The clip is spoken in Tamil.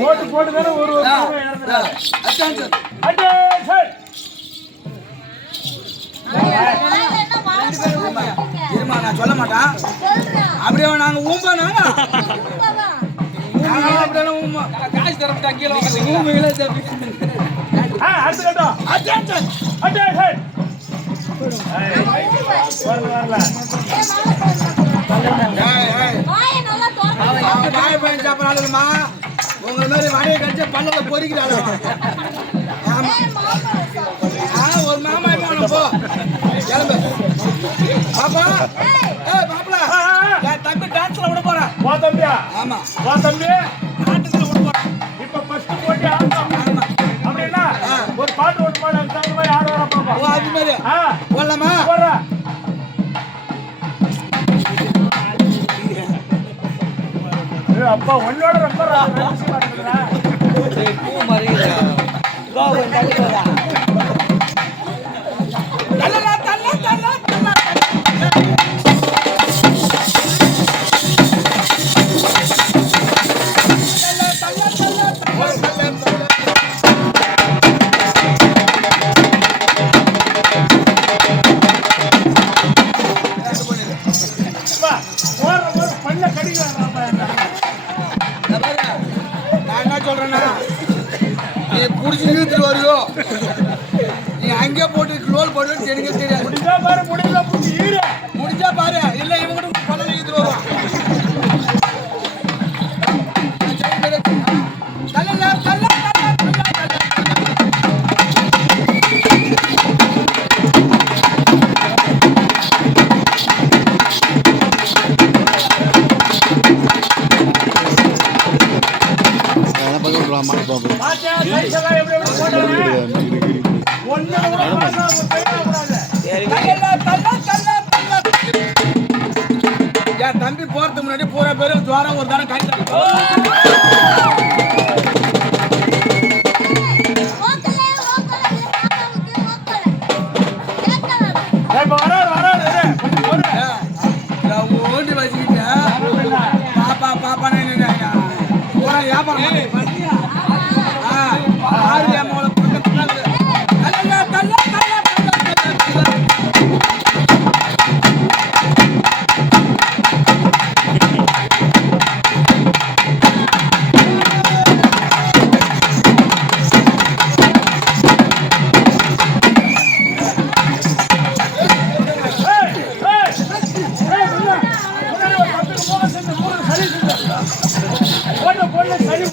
போட்டு போட்டு தானே ஒரு நான் சொல்ல மாட்டான். அப்படியே நாங்க ஊம்பானா அப்படியே ஊம்பா காசு தரப்பட்டா கீழே ஊமையில சாப்பிடறாளுமா உங்களை மாதிரி வடையை கடிச்ச பல்லல பொறிக்கிறாள். ஒரு மாமா போ கிளம்பு பாப்பா. பாப்பா என் தம்பி டான்ஸ்ல விட போறேன். வா தம்பியா? ஆமா வா தம்பி, நாட்டுல விட போறேன். இப்ப ஃபர்ஸ்ட் போட்டி ஆடணும். அப்படின்னா ஒரு பாட்டு ஓட்டு பாடு அந்த மாதிரி ஆட வர பாப்பா. ஓ அது மாதிரி போடலாமா? போடுறா. அப்பா ஒன்னோட ரொம்ப பூ மறியுதா கோவம் தள்ளுவதா தள்ளலா தள்ள தள்ள தள்ள நீ அங்கே போட்டு லோல் போட்டு எனக்கு தெரியாது. முடிஞ்சா பாரு, முடிஞ்சா பாரு, இல்ல இவங்க கூட பணம் இழுத்துட்டு வருவான். என் தம்பி போறதுக்கு முன்னாடி பூரா பேரும் ஜோரம் ஒரு தாரம் காய்ச்சி ஓண்டி வச்சுக்கிட்டேன். பாப்பா பாப்பா பூரா வியாபாரம் சரி